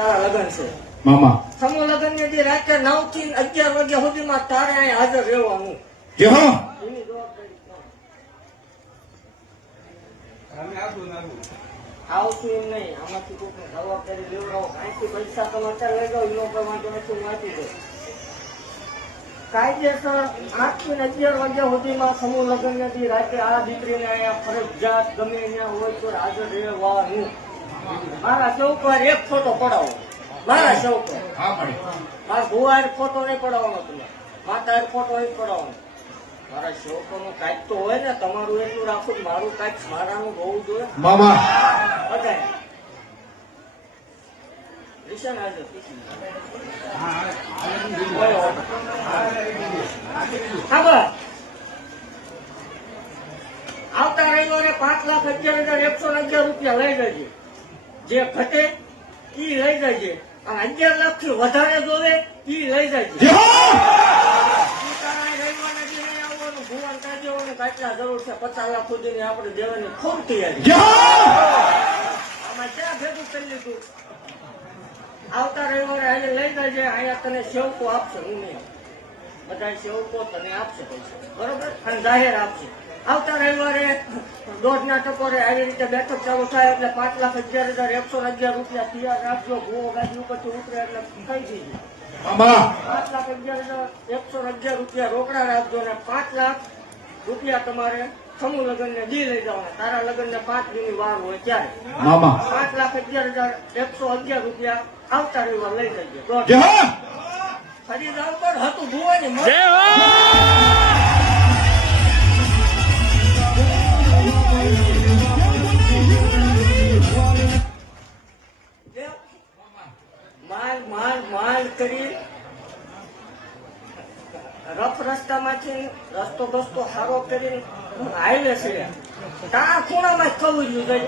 તારા લગ્ન છે મામા સમૂહ લગ્ન ની જે રાત્રે 9 થી 11 વાગ્યા સુધીમાં તારે અહીં હાજર રહેવાનું. કે હો એની જવાબદારી કોણ? આવતું એમ નહીં, આમાંથી કોઈને જવાબદારી લેવડાવો. અહીંથી પૈસા તમે અત્યારે લઈ જાઓ, એનો કોઈ વાંધો નથી, હું વાંચી દઉં. કાયદેસર 8 થી 11 વાગ્યા સુધીમાં સમૂહ લગ્ન નથી. રાતે આ દીકરીને અહીંયા ફરજિયાત ગમે ત્યાં હોય તો હાજર રહેવાનું. મારા સૌ પર એક ફોટો પડાવો, મારા સૌ પર. મારા ભુવા ફોટો નહીં પડાવવાનો, તમે માતા ફોટો નહીં પડાવવાનો. મારા સેવકોનું કાંઈક તો હોય ને, તમારું એટલું રાખું, મારું કાંઈક મારાનું હોવું જોઈએ મામા. બધાય. રિશન હાજર આવતા રવિવારે 5,11,111 રૂપિયા લઈ જજે. જે ઘટે ઈ લઈ જજે, અને 11 લાખ થી વધારે જોવે ઈ લઈ જજે. ભુવન કાઢ્યોને કેટલા જરૂર છે? 50 લાખ સુધીની આપણે દેવાની ખૂબ તૈયારી. આમાં ક્યાં ભેગું કરી લીધું? આવતા રવિવારે આજે લઈ જજે. અહીંયા તને સેવકો આપશે, હું નહીં. બધા સેવકો તને આપશે પૈસા, બરોબર, અને જાહેર આપશે. આવતા રવિવારે 1.5 ટકોરે આવી રીતે બેઠક ચાલુ થાય એટલે 5,11,111 રૂપિયા તૈયાર રાખજો. ભૂવો ગાડી ઉપરથી ઉતરે એટલે કઈ દીધી. 5,11,111 રૂપિયા રોકડા રાખજો ને 5 લાખ રૂપિયા તમારે સમૂહ લગ્ન ને દી લઈ જવાના. તારા લગ્ન ને 5 દિનની વાર હોય ત્યારે 5,11,111 રૂપિયા આવતા રવિવાર લઈ જજો. ફરી જાવ પણ હતું ભુવાની માલ કરી રફ રસ્તામાંથી રસ્તો બસ્તો સારો કરીને હાઈવે છે. ત્યાં ખૂણામાં જ થવું જોઈએ.